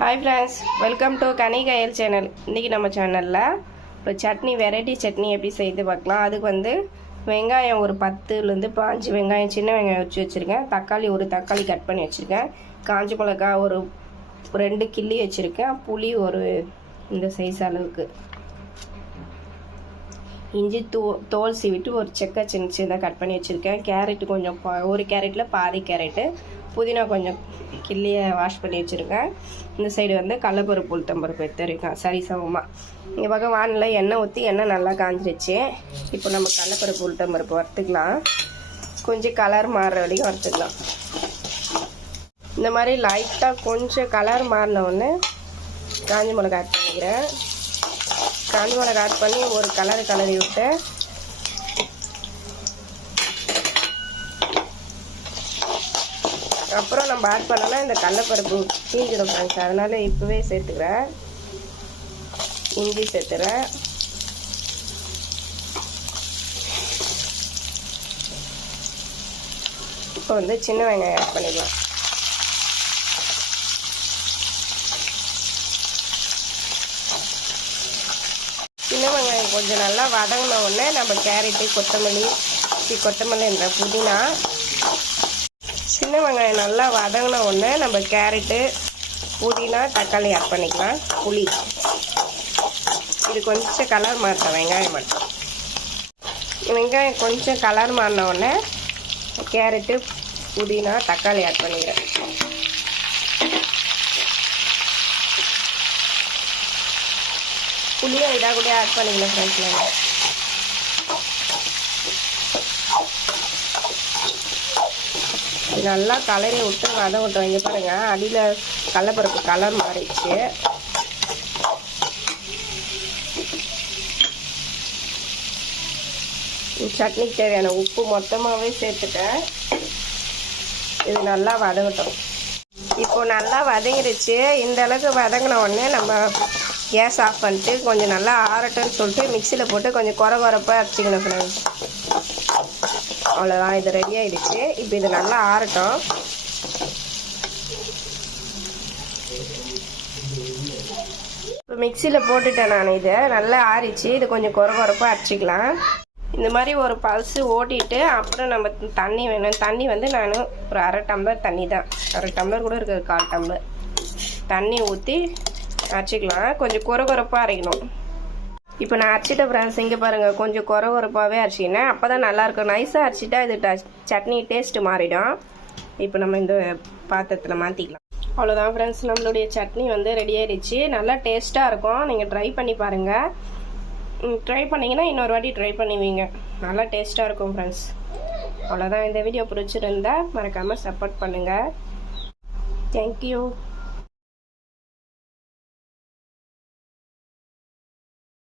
Hi friends, welcome to Kanikayal channel. இன்றைக்கி நம்ம சேனலில் ஒரு சட்னி, வெரைட்டி சட்னி எப்படி செய்து பார்க்கலாம். அதுக்கு வந்து வெங்காயம் ஒரு 10லேருந்து 15 வெங்காயம், சின்ன வெங்காயம் வச்சுருக்கேன். தக்காளி ஒரு தக்காளி கட் பண்ணி வச்சுருக்கேன். காஞ்ச மிளகா ஒரு 2 கிள்ளி வச்சுருக்கேன். புளி ஒரு இந்த சைஸ் அளவுக்கு, இஞ்சி தோல் சீவிட்டு ஒரு செக்கை சின்ன சின்னதாக கட் பண்ணி வச்சுருக்கேன். கேரட்டு கொஞ்சம், ஒரு கேரட்டில் பாதி கேரட்டு, புதினா கொஞ்சம் கிள்ளியை வாஷ் பண்ணி வச்சுருக்கேன். இந்த சைடு வந்து கடலைப்பருப்பு உளுத்தம்பருப்பு எடுத்துருக்கேன் சரி சமமாக. இங்கே பக்கம் வானில் எண்ணெய் ஊற்றி எண்ணெய் நல்லா காஞ்சிருச்சு. இப்போ நம்ம கடலைப்பருப்பு உளுத்தம்பருப்பு வறுத்துக்கலாம். கொஞ்சம் கலர் மாறுற வரைக்கும் வறுத்துக்கலாம். இந்த மாதிரி லைட்டாக கொஞ்சம் கலர் மாறினோடனே காஞ்சி மிளகா ஆட் பண்ணிக்கிறேன். காஞ்சி மிளகா ஆட் பண்ணி ஒரு கலரி விட்டு அப்புறம் நம்ம ஆட் பண்ணோன்னா இந்த கடலைப்பருப்பு தீஞ்சிடும் ஃப்ரெண்ட்ஸ். அதனால் இப்போவே சேர்த்துக்கிறேன். இஞ்சி சேர்த்துறேன். இப்போ வந்து சின்ன வெங்காயம் ஆட் பண்ணிக்கலாம். சின்ன வெங்காயம் கொஞ்சம் நல்லா வதங்கின உடனே நம்ம கேரட்டு, கொத்தமல்லி இந்த புதினா. சின்ன வெங்காயம் நல்லா வதங்கின உடனே நம்ம கேரட்டு, புதினா, தக்காளி ஆட் பண்ணிக்கலாம். புளி இது கொஞ்சம் கலர் மாற்றணும். வெங்காயம் கொஞ்சம் கலர் மாறின உடனே கேரட்டு, புதினா, தக்காளி ஆட் பண்ணிக்கிறேன். புளியை இதாக கூட ஆட் பண்ணிக்கலாம் ஃப்ரெண்ட்ஸ். நல்லா கலரி விட்டு வதங்கட்டும். இங்கே பாருங்கள், அடியில் கடலைப்பருப்பு கலர் மாறிடுச்சு. சட்னிக்கு தேவையான உப்பு மொத்தமாகவே சேர்த்துட்டேன். இது நல்லா வதங்கட்டும். இப்போ நல்லா வதங்கிடுச்சு. இந்த அளவுக்கு வதங்கின உடனே நம்ம கேஸ் ஆஃப் பண்ணிட்டு கொஞ்சம் நல்லா ஆறட்டும்னு சொல்லிட்டு மிக்சியில் போட்டு கொஞ்சம் குறப்பாக அரைச்சிக்கணும் ஃப்ரெண்ட்ஸ். அவ்வளோதான், இது ரெடி ஆகிடுச்சு. இப்போ இது நல்லா ஆறட்டும். இப்போ மிக்சியில் போட்டுட்டேன் நான். இதை நல்லா ஆறிச்சு. இது கொஞ்சம் குறப்பாக அரைச்சிக்கலாம். இந்த மாதிரி ஒரு பல்ஸு ஓட்டிட்டு அப்புறம் நம்ம தண்ணி வேணும். தண்ணி வந்து நான் ஒரு 1/2 டம்ளர் தண்ணி தான், 1/2 டம்ளர் கூட இருக்குது, 1/4 டம்ளர் தண்ணி ஊற்றி அரைச்சிக்கலாம். கொஞ்சம் குறப்பாக அரைக்கணும். இப்போ நான் அரைச்சிட்ட ஃப்ரெண்ட்ஸ், இங்கே பாருங்கள், கொஞ்சம் குறப்பாகவே அரைச்சிக்கினேன். அப்போ தான் நல்லாயிருக்கும். நைஸாக அரைச்சிட்டா இது சட்னி டேஸ்ட்டு மாறிடும். இப்போ நம்ம இந்த பாத்திரத்தில் மாற்றிக்கலாம். அவ்வளோதான் ஃப்ரெண்ட்ஸ், நம்மளுடைய சட்னி வந்து ரெடி ஆகிடுச்சு. நல்லா டேஸ்ட்டாக இருக்கும். நீங்கள் ட்ரை பண்ணி பாருங்கள். ட்ரை பண்ணிங்கன்னா இன்னொரு வாட்டி ட்ரை பண்ணுவீங்க. நல்லா டேஸ்ட்டாக இருக்கும் ஃப்ரெண்ட்ஸ். அவ்வளோதான். இந்த வீடியோ பிடிச்சிருந்தா மறக்காமல் சப்போர்ட் பண்ணுங்கள். தேங்க்யூ.